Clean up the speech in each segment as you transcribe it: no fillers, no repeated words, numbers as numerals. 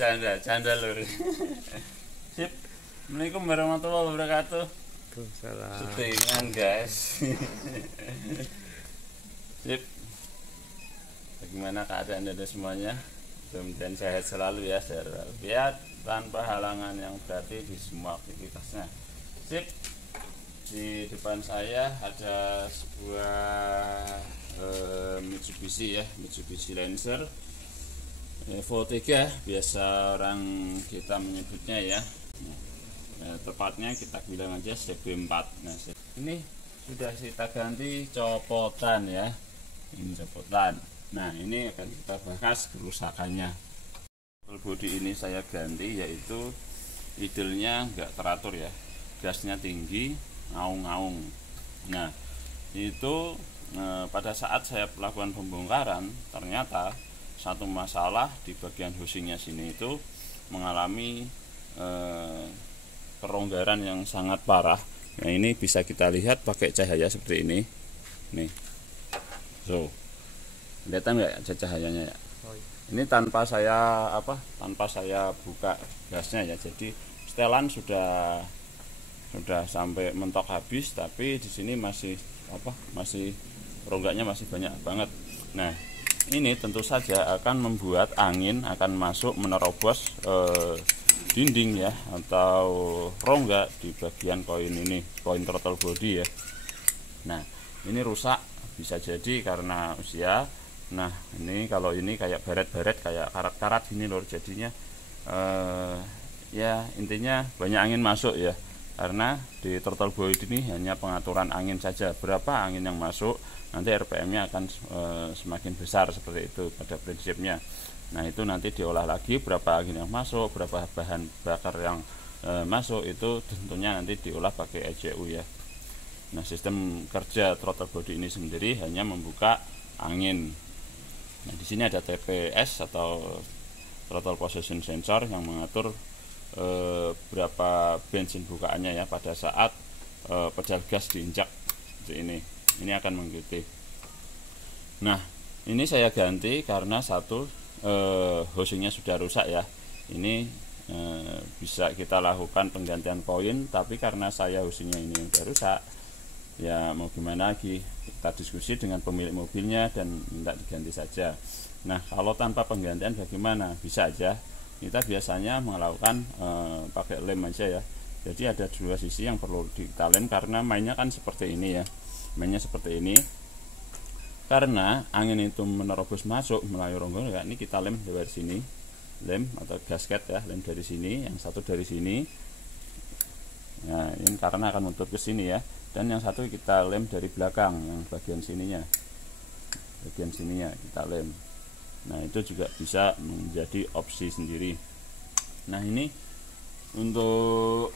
canda lur. Sip. Assalamualaikum warahmatullahi wabarakatuh. Salam. Settingan guys. Sip. Bagaimana keadaan Anda semuanya? Mudah-mudahan sehat selalu ya, sehat walafiat tanpa halangan yang berarti di semua aktivitasnya. Sip. Di depan saya ada sebuah Mitsubishi ya, Mitsubishi Lancer Evo 3 biasa orang kita menyebutnya ya. Tepatnya kita bilang aja CB4. Nah, ini sudah kita ganti copotan ya. Ini copotan. Nah, ini akan kita bahas kerusakannya. Bodi ini saya ganti, yaitu idlenya nggak teratur ya, gasnya tinggi, ngaung-ngaung. Nah, itu pada saat saya melakukan pembongkaran, ternyata satu masalah di bagian housingnya sini itu mengalami peronggaran yang sangat parah. Nah, ini bisa kita lihat pakai cahaya seperti ini. Nih, so kelihatan nggak cahayanya ya? Ini tanpa saya buka gasnya ya. Jadi setelan sudah sampai mentok habis, tapi di sini masih rongganya masih banyak banget. Nah, ini tentu saja akan membuat angin akan masuk menerobos dinding ya, atau rongga di bagian koin ini, koin throttle body ya. Nah, ini rusak, bisa jadi karena usia. Nah, ini kalau ini kayak baret-baret, kayak karat-karat gini lor, jadinya ya intinya banyak angin masuk ya. Karena di throttle body ini hanya pengaturan angin saja, berapa angin yang masuk, nanti RPM-nya akan semakin besar, seperti itu pada prinsipnya. Nah, itu nanti diolah lagi berapa angin yang masuk, berapa bahan bakar yang masuk, itu tentunya nanti diolah pakai ECU ya. Nah, sistem kerja throttle body ini sendiri hanya membuka angin. Nah, di sini ada TPS atau throttle position sensor yang mengatur berapa bensin bukaannya ya pada saat pedal gas diinjak seperti ini. Ini akan mengikuti. Nah, ini saya ganti karena satu housingnya sudah rusak ya. Ini bisa kita lakukan penggantian koin, tapi karena saya housingnya ini sudah rusak, ya mau gimana lagi, kita diskusi dengan pemilik mobilnya dan minta diganti saja. Nah, kalau tanpa penggantian bagaimana? Bisa aja. Kita biasanya melakukan pakai lem aja ya. Jadi ada dua sisi yang perlu kita lem, karena mainnya kan seperti ini ya. Mainnya seperti ini. Karena angin itu menerobos masuk melalui rongga, ini kita lem dari sini. Lem atau gasket ya, lem dari sini, yang satu dari sini. Nah, ini karena akan menutup ke sini ya. Dan yang satu kita lem dari belakang, yang bagian sininya kita lem. Nah, itu juga bisa menjadi opsi sendiri. Nah, ini untuk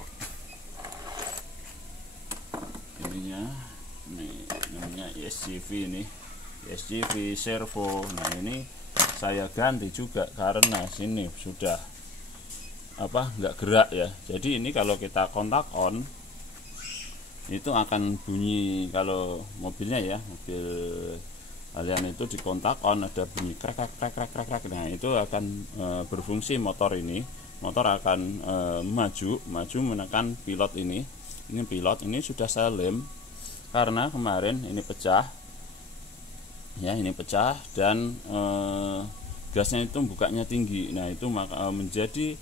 ininya, ini namanya SCV, ini SCV servo. Nah, ini saya ganti juga karena sini sudah nggak gerak ya. Jadi ini kalau kita kontak on, itu akan bunyi. Kalau mobilnya ya, mobil kalian itu di kontak on ada bunyi krek. Nah, itu akan berfungsi motor ini. Motor akan maju menekan pilot ini. Ini pilot, ini sudah saya lem karena kemarin ini pecah ya, ini pecah dan gasnya itu bukanya tinggi. Nah, itu menjadi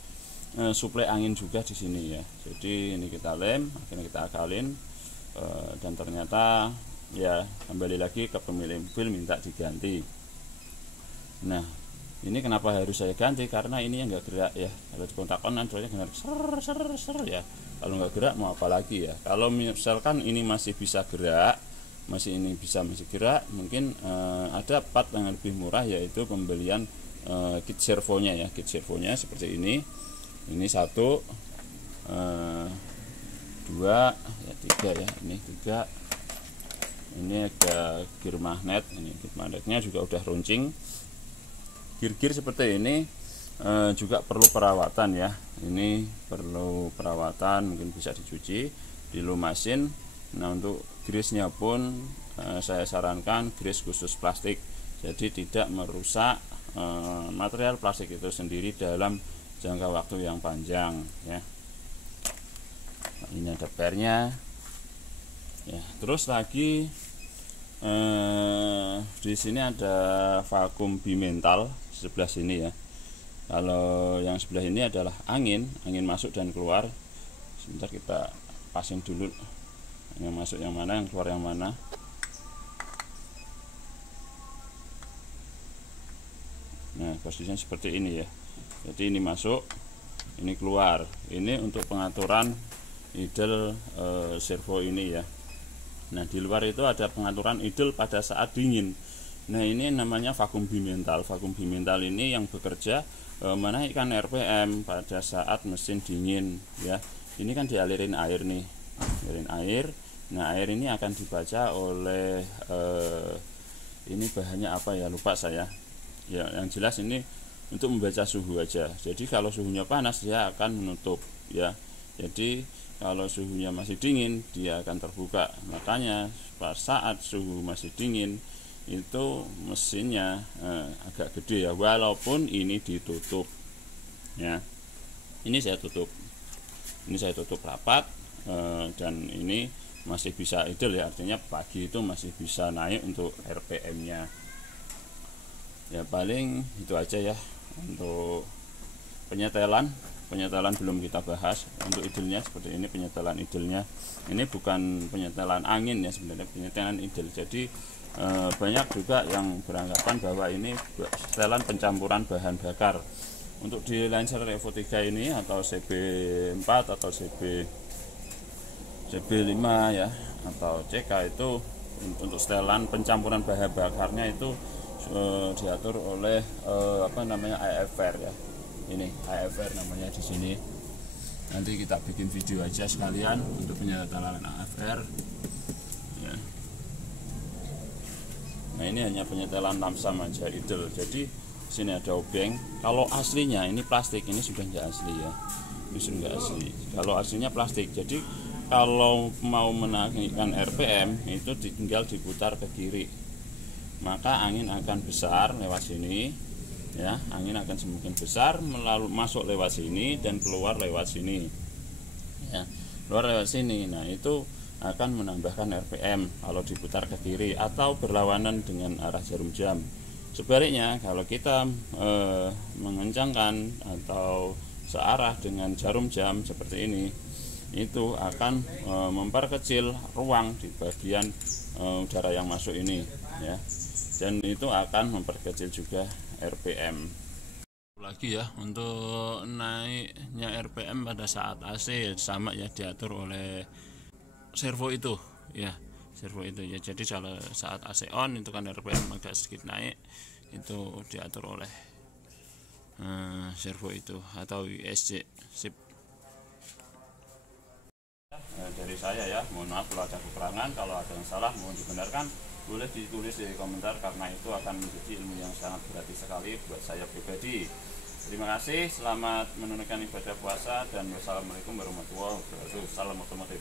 suplai angin juga di sini ya. Jadi ini kita lem, akhirnya kita akalin. Dan ternyata ya kembali lagi ke pemilik mobil minta diganti. Nah, ini kenapa harus saya ganti? Karena ini yang nggak gerak ya. Kalau di kontak on androidnya benar ser ya. Kalau nggak gerak mau apa lagi ya. Kalau misalkan ini masih bisa gerak, masih gerak, mungkin ada part yang lebih murah, yaitu pembelian kit servonya ya. Kit servonya seperti ini. Ini 1 2 ya, 3 ya, ini 3. Ini ada gear magnet, ini gear magnetnya juga udah runcing. Gear seperti ini juga perlu perawatan ya. Ini perlu perawatan, mungkin bisa dicuci, dilumasin. Nah, untuk grease-nya pun saya sarankan grease khusus plastik, jadi tidak merusak material plastik itu sendiri dalam jangka waktu yang panjang ya. Nah, ini ada pernya ya. Terus lagi di sini ada vakum bimental sebelah sini ya. Kalau yang sebelah ini adalah angin masuk dan keluar. Sebentar kita pasang dulu yang masuk yang mana, yang keluar yang mana. Nah, posisinya seperti ini ya. Jadi ini masuk, ini keluar. Ini untuk pengaturan idle servo ini ya. Nah, di luar itu ada pengaturan idle pada saat dingin. Nah, ini namanya vakum bimental. Vakum bimental ini yang bekerja menaikkan RPM pada saat mesin dingin ya. Ini kan dialirin air nih, alirin air. Nah, air ini akan dibaca oleh ini bahannya apa ya, lupa saya ya. Yang jelas ini untuk membaca suhu aja. Jadi kalau suhunya panas dia akan menutup ya. Jadi kalau suhunya masih dingin dia akan terbuka. Makanya pada saat suhu masih dingin itu mesinnya agak gede ya, walaupun ini ditutup ya. Ini saya tutup rapat dan ini masih bisa idle ya, artinya pagi itu masih bisa naik untuk RPM nya ya. Paling itu aja ya untuk penyetelan belum kita bahas. Untuk idle-nya seperti ini, penyetelan idle-nya ini bukan penyetelan angin ya, sebenarnya penyetelan idle. Jadi banyak juga yang beranggapan bahwa ini setelan pencampuran bahan bakar. Untuk di Lancer Evo 3 ini atau CB4 atau CB5 ya atau CK itu untuk setelan pencampuran bahan bakarnya itu diatur oleh AFR ya. Ini AFR namanya di sini. Nanti kita bikin video aja sekalian untuk penyetelan AFR ya. Nah, ini hanya penyetelan lamsam aja idle. Jadi sini ada obeng. Kalau aslinya ini plastik, ini sudah nggak asli ya. Ini sudah nggak asli. Kalau aslinya plastik. Jadi kalau mau menaikkan RPM itu tinggal diputar ke kiri. Maka angin akan besar lewat sini ya. Angin akan semakin besar masuk lewat sini dan keluar lewat sini ya. Keluar lewat sini. Nah, itu akan menambahkan RPM kalau diputar ke kiri atau berlawanan dengan arah jarum jam. Sebaliknya kalau kita mengencangkan atau searah dengan jarum jam seperti ini, itu akan memperkecil ruang di bagian udara yang masuk ini ya. Dan itu akan memperkecil juga RPM. Lagi ya, untuk naiknya RPM pada saat AC sama ya, diatur oleh servo itu ya. Servo itu ya. Jadi kalau saat AC on itu kan RPM agak sedikit naik, itu diatur oleh servo itu atau USG sip. Dari saya ya, mohon maaf kalau ada kekurangan, kalau ada yang salah mohon dibenarkan, boleh ditulis di komentar karena itu akan menjadi ilmu yang sangat berarti sekali buat saya pribadi. Terima kasih, selamat menunaikan ibadah puasa dan wassalamualaikum warahmatullahi wabarakatuh. Salam otomotif.